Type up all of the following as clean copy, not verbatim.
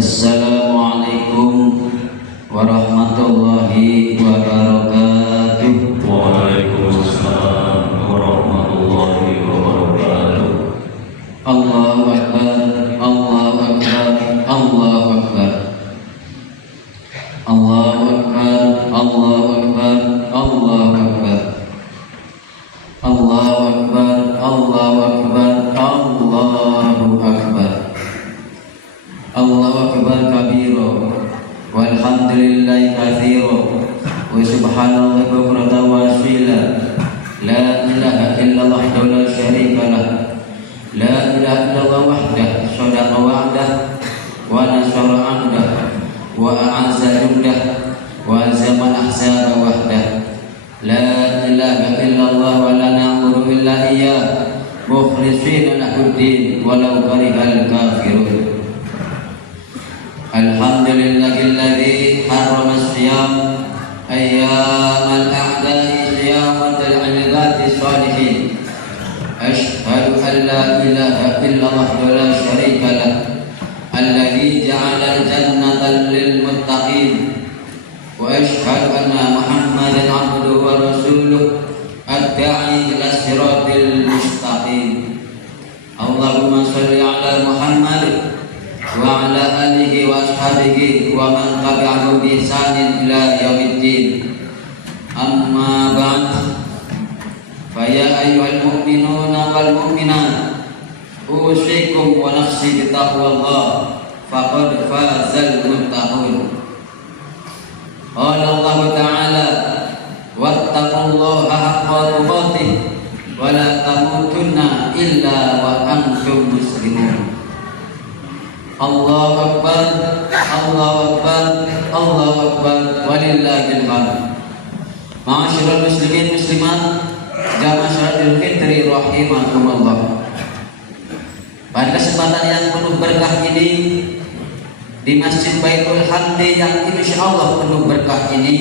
Assalamualaikum warahmatullahi wabarakatuh. Waalaikumsalam warahmatullahi wabarakatuh. Allahu Akbar, Allahu Akbar, Allahu Akbar. Allahu Akbar, Allahu Akbar, Allahu Akbar. Allahu Akbar, Allahu Akbar, Allahu Akbar. Allahu Akbar kabira walhamdulillahi katsira wa subhanallahi bukratan wa asila. La ilaha illallah la syarika lah. La ilaha illallah wahdah shadaqa wa'dah wa nasara 'abdah wa a'azza jundah wa azama ahsaba wahdah. La ilaha illallah wa la na'budu illa iyyah mukhlishina lahu-d-din walau karihal kafirun. Alhamdulillahilladzi harrama as-siyam ayyamal a'da'i siyamatal 'ibadati shalihin. Asyhadu an la ilaha illallah wa la syarika lah alladzi ja'ala al-jannata lil muttaqin. Wa asyhadu anna Muhammadan 'abduhu wa rasuluh ad-da'i ila siratil mustaqim. Allahumma shalli 'ala Muhammad wa 'ala alihi wa ashabihi wa man tabi'ahum bi ihsanin ila yaumiddin. Amma ba'd. Fa ya ayyuhal mu'minuna wal mu'minat usikum wa nafsi bi taqwallah faqad fazal muttaqun. Qala Allah Ta'ala wattaqullaha haqqa tuqatih wa la tamutunna illa wa antum muslimun. Allahu Akbar, Allahu Akbar, Allahu Akbar, walillahil hamd. Ma'asyiral muslimin muslimat, jamaah salatul fitri rahimakumullah. Pada kesempatan yang penuh berkah ini di Masjid Baitul Hamdi yang insyaallah penuh berkah ini,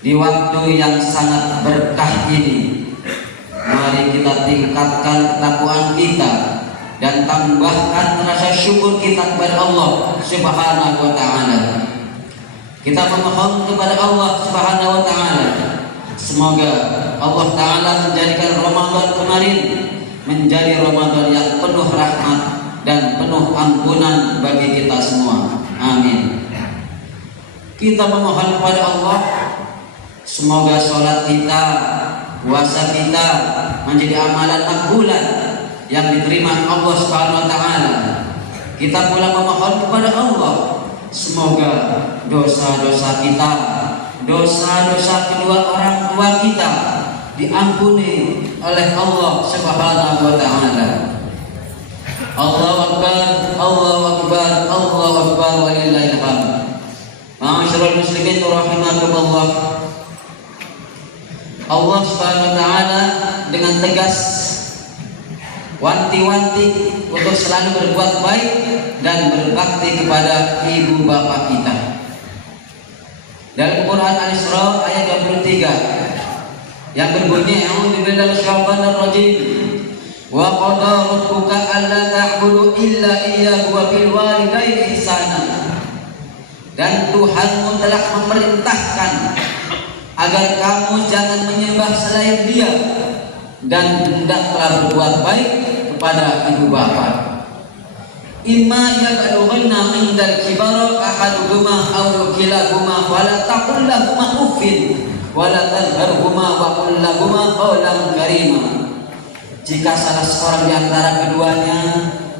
di waktu yang sangat berkah ini, mari kita tingkatkan ketakwaan kita dan tambahkan rasa syukur kita kepada Allah Subhanahu wa Ta'ala. Kita memohon kepada Allah Subhanahu wa Ta'ala, semoga Allah Ta'ala menjadikan Ramadan kemarin menjadi Ramadan yang penuh rahmat dan penuh ampunan bagi kita semua. Amin. Kita memohon kepada Allah, semoga sholat kita, puasa kita menjadi amalan makbulan yang diterima Allah Subhanahu wa Ta'ala. Kita pula memohon kepada Allah, semoga dosa-dosa kita, dosa-dosa kedua orang tua kita diampuni oleh Allah Subhanahu wa Ta'ala. Allahu Akbar, Allahu Akbar, Allahu Akbar, walillahil hamd. Ma'asyiral muslimin rahimakumullah. Allah Subhanahu wa Ta'ala dengan tegas wanti-wanti untuk selalu berbuat baik dan berbakti kepada ibu bapak kita. Dalam Quran Al-Isra ayat 23 yang berbunyi, a'udzu billahi minasyaitonir rajim, wa qada rabbuka alla ta'budu illa iyyahu wa bil walidayni ihsana. Dan Tuhanmu telah memerintahkan agar kamu jangan menyembah selain Dia dan hendaklah berbuat baik kepada ibu bapa. Imma yablughanna 'indal kibara ahaduhuma aw kilahuma fala taqul lahumu uffin wala tanharhuma wa qul lahumu qawlan karima. Jika salah seorang di antara keduanya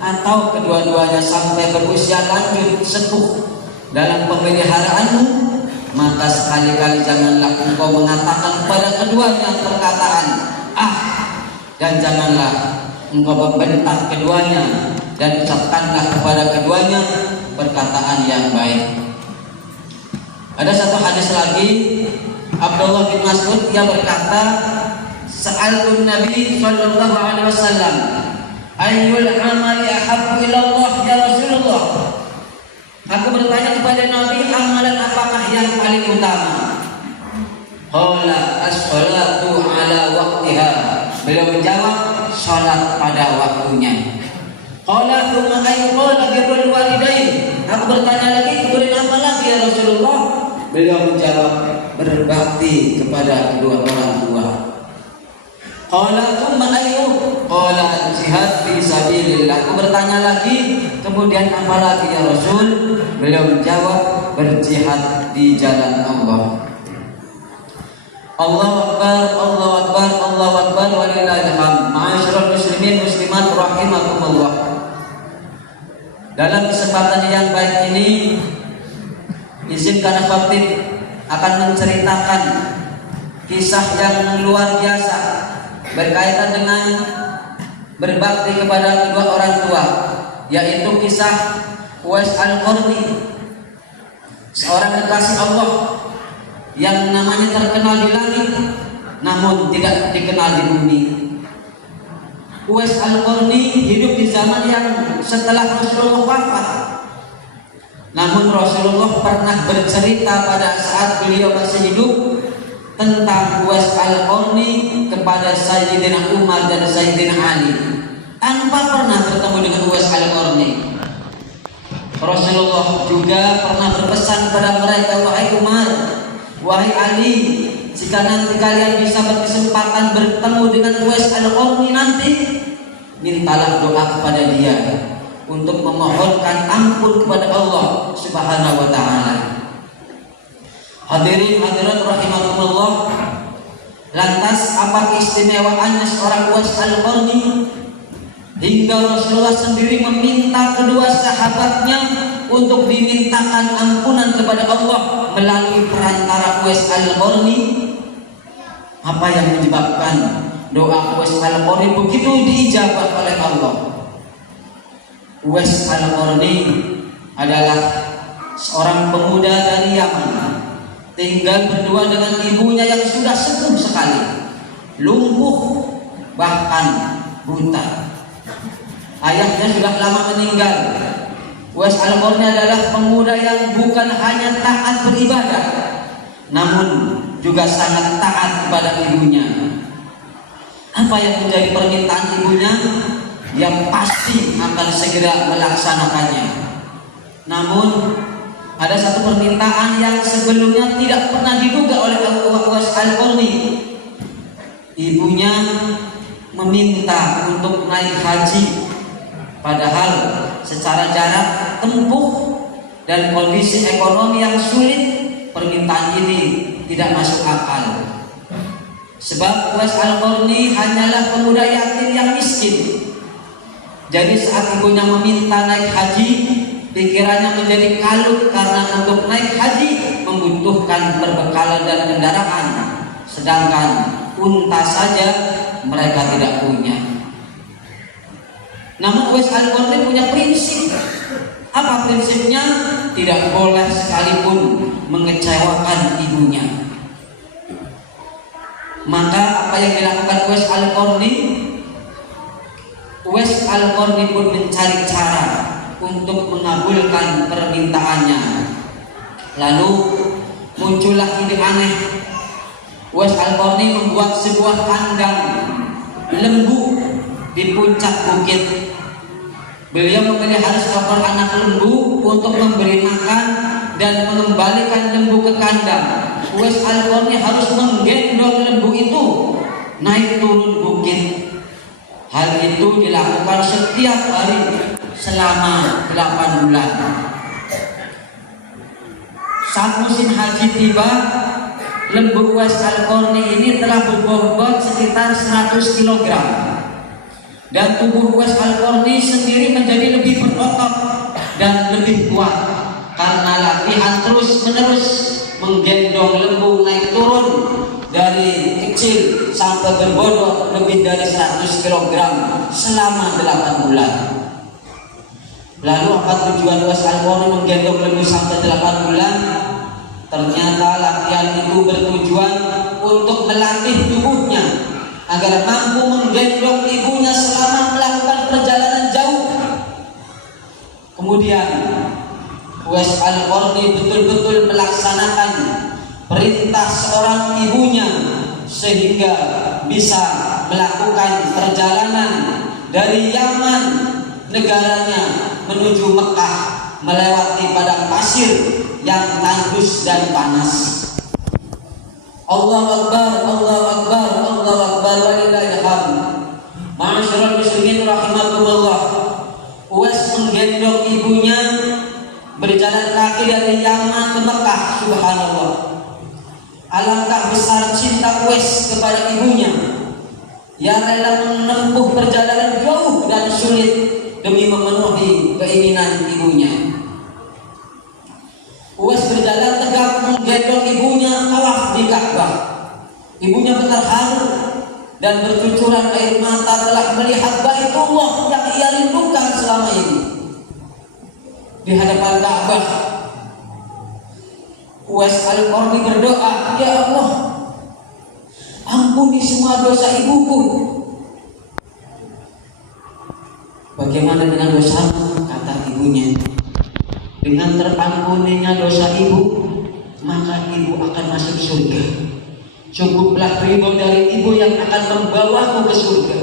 atau kedua-duanya sampai berusia lanjut sepuh dalam pemeliharaanmu, maka sekali-kali janganlah engkau mengatakan kepada keduanya perkataan ah, dan janganlah engkau membentak keduanya, dan ucapkanlah kepada keduanya perkataan yang baik. Ada satu hadis lagi, Abdullah bin Mas'ud yang berkata, sa'alun Nabi sallallahu alaihi wasallam, ayyul amali ahabbu ila Allah ya Rasulullah. Aku bertanya kepada Nabi, amalan apakah yang paling utama? Qala as-salatu ala waqtiha. Beliau menjawab, salat pada waktunya. Qala thumma ay qala birrul walidain. Aku bertanya lagi, kemudian apa lagi ya Rasulullah? Beliau menjawab, berbakti kepada kedua orang tua. Qala thumma ayyu? Qala jihad fi sabilillah. Aku bertanya lagi, kemudian apa lagi ya Rasul? Beliau menjawab, berjihad di jalan Allah. Allahu Akbar, Allahu Akbar, Allahu Akbar, walillahil hamd. Ma'asyiral muslimin muslimat rahimakumullah. Dalam kesempatan yang baik ini, izinkan Khatib akan menceritakan kisah yang luar biasa berkaitan dengan berbakti kepada kedua orang tua, yaitu kisah Uwais Al-Qarni, seorang kekasih Allah yang namanya terkenal di langit namun tidak dikenal di bumi. Uwais Al-Qarni hidup di zaman yang setelah Rasulullah wafat. Namun Rasulullah pernah bercerita pada saat beliau masih hidup tentang Uwais Al-Qarni kepada Sayyidina Umar dan Sayyidina Ali, tanpa pernah bertemu dengan Uwais Al-Qarni. Rasulullah juga pernah berpesan pada mereka, wahai Umar, wahai Ali, jika nanti kalian bisa berkesempatan bertemu dengan Uwais Al-Qarni nanti, mintalah doa kepada dia untuk memohonkan ampun kepada Allah Subhanahu wa taala. Hadirin hadirat rahimakumullah. Lantas apa keistimewaannya seorang Uwais Al-Qarni hingga Rasulullah sendiri meminta kedua sahabatnya untuk dimintakan ampunan kepada Allah melalui perantara Uwais Al-Qarni? Apa yang menyebabkan doa Uwais Al-Qarni begitu diijabah oleh Allah? Uwais Al-Qarni adalah seorang pemuda dari Yaman, tinggal berdua dengan ibunya yang sudah sepuh sekali, lumpuh bahkan buta. Ayahnya sudah lama meninggal. Uwais Al-Qarni adalah pemuda yang bukan hanya taat beribadah, namun juga sangat taat kepada ibunya. Apa yang menjadi permintaan ibunya, yang pasti akan segera melaksanakannya. Namun ada satu permintaan yang sebelumnya tidak pernah diduga oleh Uwais Al-Qarni. Ibunya meminta untuk naik haji, padahal secara jarak tempuh dan kondisi ekonomi yang sulit, permintaan ini tidak masuk akal. Sebab Uwais Al-Qarni hanyalah pemuda yatim yang miskin. Jadi saat ibunya meminta naik haji, pikirannya menjadi kalut karena untuk naik haji membutuhkan perbekalan dan kendaraan, sedangkan unta saja mereka tidak punya. Namun Uwais Al-Qarni punya prinsip. Apa prinsipnya? Tidak boleh sekalipun mengecewakan ibunya. Maka apa yang dilakukan Uwais Al-Qarni? Uwais Al-Qarni pun mencari cara untuk mengabulkan permintaannya. Lalu muncullah ide aneh. Uwais Al-Qarni membuat sebuah kandang lembu di puncak bukit. Beliau memelihara seekor anak lembu untuk memberi makan dan mengembalikan lembu ke kandang. Uwais Al-Qarni harus menggendong lembu itu naik turun bukit. Hal itu dilakukan setiap hari selama 8 bulan. Saat musim haji tiba, lembu Uwais Al-Qarni ini telah berbobot sekitar 100 kg. Dan tubuh Uwais Al-Qarni sendiri menjadi lebih berotot dan lebih kuat karena latihan terus-menerus menggendong lembu naik turun dari kecil sampai berbobot lebih dari 100 kg selama 8 bulan. Lalu apa tujuan Uwais Al-Qarni menggendong lembu sampai 8 bulan? Ternyata latihan itu bertujuan untuk melatih tubuhnya agar mampu menggendong ibunya selama melakukan perjalanan jauh. Kemudian Uwais Al-Qarni betul-betul melaksanakan perintah seorang ibunya sehingga bisa melakukan perjalanan dari Yaman negaranya menuju Mekah melewati padang pasir yang tandus dan panas. Allahu Akbar, Allahu Akbar, Allahu Akbar, walillahil hamd. Ma'asyiral muslimin rahimakumullah. Uwais menggendong ibunya berjalan kaki dari Yaman ke Mekah. Subhanallah. Alangkah besar cinta Uwais kepada ibunya yang rela menempuh perjalanan jauh dan sulit demi memenuhi keinginan ibunya. Uwais berjalan tegap menggendong ibunya tawaf di Ka'bah. Ibunya terharu dan bercucuran air mata telah melihat Baitullah yang ia rindukan selama ini. Di hadapan Ka'bah, Uwais Al-Qarni berdoa, "Ya Allah, ampuni semua dosa ibuku." "Bagaimana dengan dosamu?" kata ibunya. "Dengan terampuninya dosa ibu, maka ibu akan masuk surga. Cukuplah ridho dari ibu yang akan membawamu ke surga."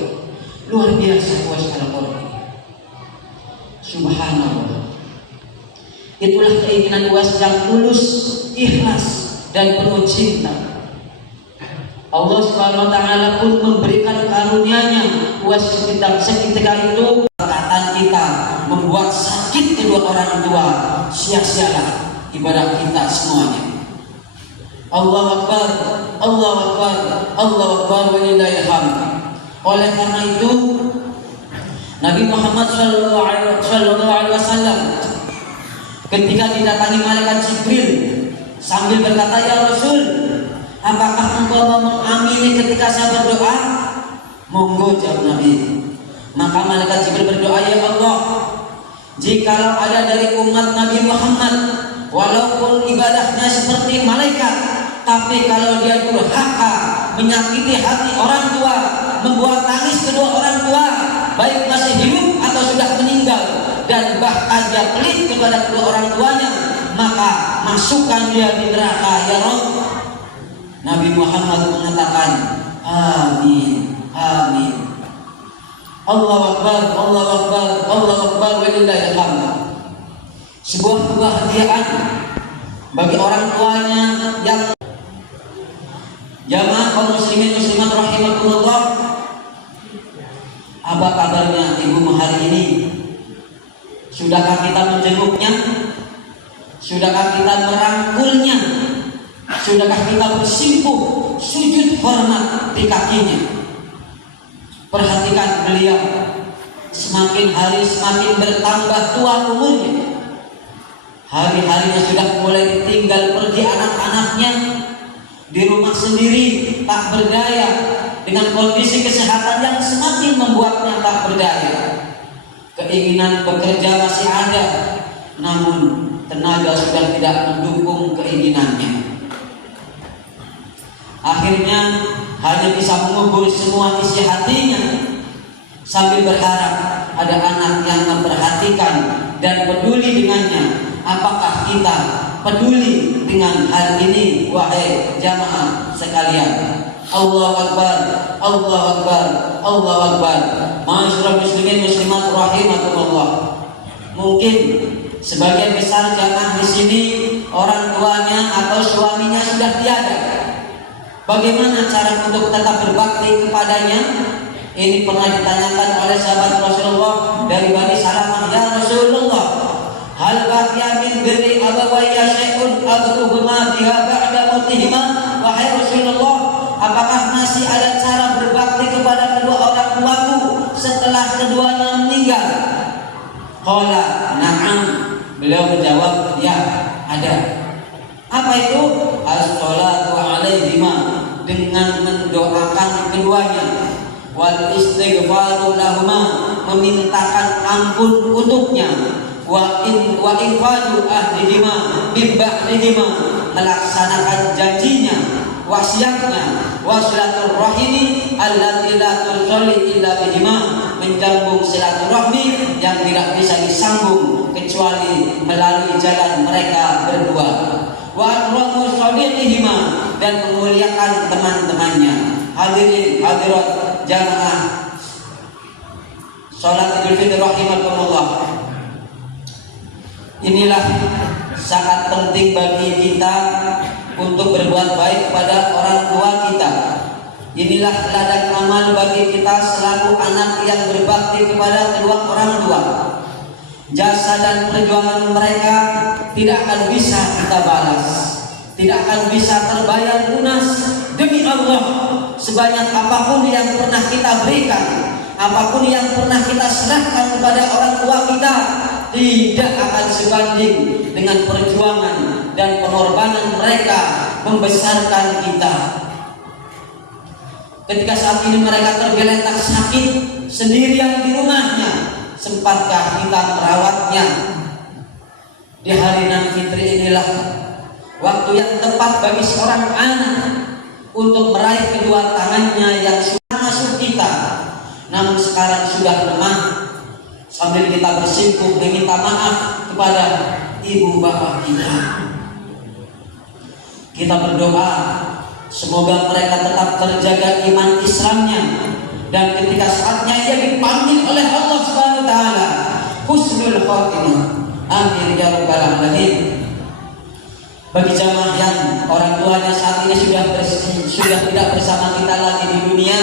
Luar biasa Uwais Al-Qarni. Subhanallah. Itulah keinginan Uwais yang tulus, ikhlas, dan penuh cinta. Allah Subhanahu wa taala pun memberikan karunia-Nya. Uwais seketika itu perkataan kita membuat sakit kedua orang tua, sia-sialah ibadah kita semuanya. Allahu Akbar, Allahu Akbar, Allahu Akbar, walillahil hamd. Oleh karena itu Nabi Muhammad sallallahu alaihi wasallam ketika didatangi malaikat Jibril sambil berkata, "Ya Rasul, apakah engkau mau mengamini ketika saya berdoa?" "Monggo," jawab Nabi. Maka malaikat Jibril berdoa, "Ya Allah, jikalau ada dari umat Nabi Muhammad, walaupun ibadahnya seperti malaikat, tapi kalau dia durhaka, menyakiti hati orang tua, membuat tangis kedua orang tua, baik masih hidup atau sudah meninggal, dan bahkan dia pelit kepada kedua orang tuanya, maka masukkan dia di neraka, ya Rabb." Nabi Muhammad mengatakan, "Amin, amin." Allahu Akbar, Allahu Akbar, Allahu Akbar, walillahil hamd. Sebuah kebahagiaan bagi orang tuanya yang jamaah kaum muslimin muslimat rahimakumullah. Apa kabarnya ibumu hari ini? Sudahkah kita menjenguknya? Sudahkah kita merangkulnya? Sudahkah kita bersimpuh sujud hormat di kakinya? Perhatikan beliau, semakin hari semakin bertambah tua umurnya. Hari-harinya sudah mulai ditinggal pergi anak-anaknya, di rumah sendiri tak berdaya, dengan kondisi kesehatan yang semakin membuatnya tak berdaya. Keinginan bekerja masih ada, namun tenaga sudah tidak mendukung keinginannya. Akhirnya hanya bisa mengubur semua isi hatinya sambil berharap ada anak yang memperhatikan dan peduli dengannya. Apakah kita peduli dengan hal ini, wahai jamaah sekalian? Allahu Akbar, Allahu Akbar, Allahu Akbar. Ma'asyiral muslimin muslimat rahimakumullah. Mungkin sebagian besar jamaah di sini orang tuanya atau suaminya sudah tiada. Bagaimana cara untuk tetap berbakti kepadanya? Ini pernah ditanyakan oleh sahabat Rasulullah dari Bani Salamah, "Ya Rasulullah, hal baqiya min birri abawayya syai'un adruhuma biha ba'da mautihima?" Wahai Rasulullah, apakah masih ada cara berbakti kepada kedua orang tuaku setelah keduanya meninggal? Qala na'am. Beliau menjawab, ya, ada. Apa itu? As-sholatu alaihima, dengan mendoakan keduanya, wal istighfaru lahuma, memintakan ampun untuknya, wa infadu ahdihima min ba'dihima, melaksanakan janjinya, wasiatnya, wasilaturrahimi allati la tusalli illa bihima, menyambung silaturahmi yang tidak bisa disambung kecuali melalui jalan mereka berdua, wa akramu sadiqihima, dan memuliakan teman-temannya. Hadirin hadirat jamaah Salat Idul Fitri rahimakumullah. Inilah sangat penting bagi kita untuk berbuat baik kepada orang tua kita. Inilah ladang amal bagi kita selaku anak yang berbakti kepada kedua orang tua. Jasa dan perjuangan mereka tidak akan bisa kita balas, tidak akan bisa terbayar lunas. Demi Allah, sebanyak apapun yang pernah kita berikan, apapun yang pernah kita serahkan kepada orang tua kita, tidak akan sebanding dengan perjuangan dan pengorbanan mereka membesarkan kita. Ketika saat ini mereka tergeletak sakit sendirian di rumahnya, sempatkah kita merawatnya? Di hari nan fitri inilah waktu yang tepat bagi seorang anak untuk meraih kedua tangannya yang sudah masuk kita, namun sekarang sudah lemah, sambil kita bersimpuh meminta maaf kepada ibu bapak kita. Kita berdoa semoga mereka tetap terjaga iman Islamnya, dan ketika saatnya ia dipanggil oleh Allah Subhanahu wa taala, husnul khotimah. Amin ya rabbal alamin. Bagi jamaah yang orang tuanya saat ini sudah tidak bersama kita lagi di dunia,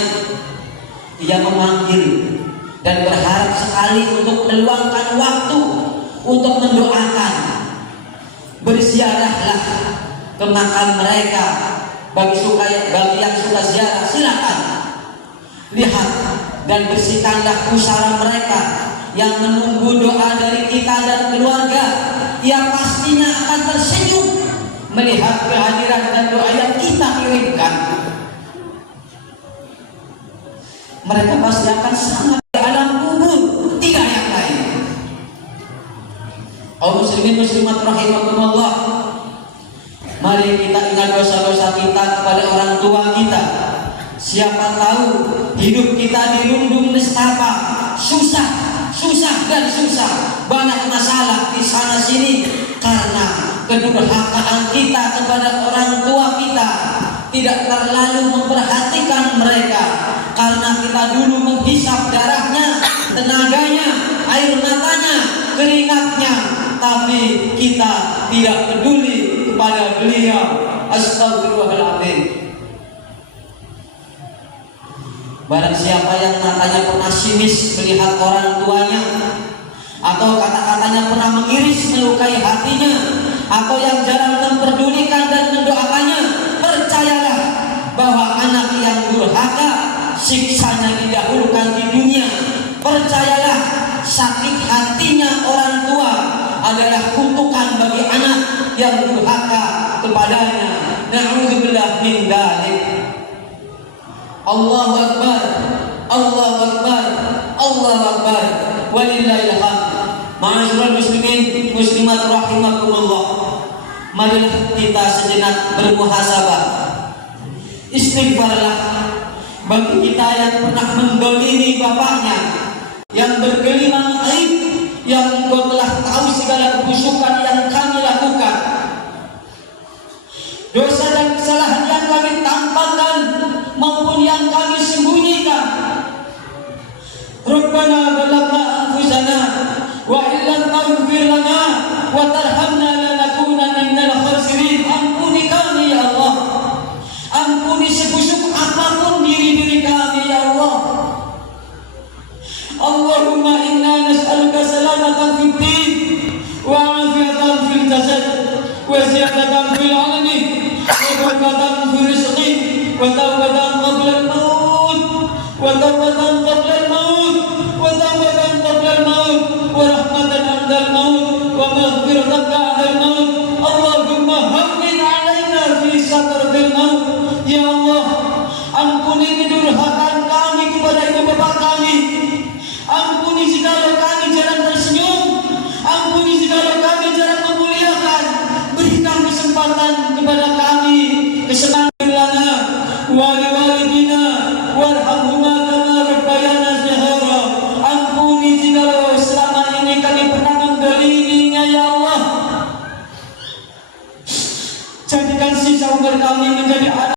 ia memanggil dan berharap sekali untuk meluangkan waktu untuk mendoakan. Berziarahlah ke makam mereka. Bagi yang suka ziarah, silakan lihat dan bersihkanlah pusara mereka yang menunggu doa dari kita dan keluarga. Ia pastinya akan tersenyum melihat kehadiran dan doa yang kita kirimkan. Mereka pasti akan sangat di alam kubur, tidak yang lain. Kaum muslimin muslimat rahimakumullah, mari kita ingat dosa-dosa kita kepada orang tua kita. Siapa tahu hidup kita dirundung nestapa, susah dan susah, banyak masalah di sana sini karena kedurhakaan kita kepada orang tua kita, tidak terlalu memperhatikan mereka, karena kita dulu menghisap darahnya, tenaganya, air matanya, keringatnya, tapi kita tidak peduli kepada beliau. Astagfirullahaladzim. Barang siapa yang matanya pernah sinis melihat orang tuanya, atau kata-katanya pernah mengiris melukai hatinya, atau yang jarang memperdulikan dan mendoakannya, percayalah bahwa anak yang durhaka siksanya didahulukan di dunia. Percayalah sakit hatinya orang tua adalah kutukan bagi anak yang durhaka kepadanya. Na'udzubillah min dzalik. Allahu Akbar, Allahu Akbar, Allahu Akbar, walillahil hamd. Ma'asyiral muslimin muslimat rahimakumullah, marilah kita sejenak bermuhasabah. Istighfarlah bagi kita yang pernah mendolimi bapaknya, yang bergelimang aib, yang engkau telah tahu segala kebusukan yang kami lakukan, dosa dan kesalahan yang kami tampakkan maupun yang kami sembunyikan. Rabbana balagna anfusana wa illam taghfir lana wa tarhamna lanakunanna minal khasirin. Ampuni kami ya Allah, ampuni sebusuk apapun diri kami ya Allah. Allahumma inna nas'aluka salamatan fid din wa afiyatan fil jasad wa ziyadatan fil ilmi wa barakatan fil rizqi wa tawbatan qabla al-maut wa tawbatan qabla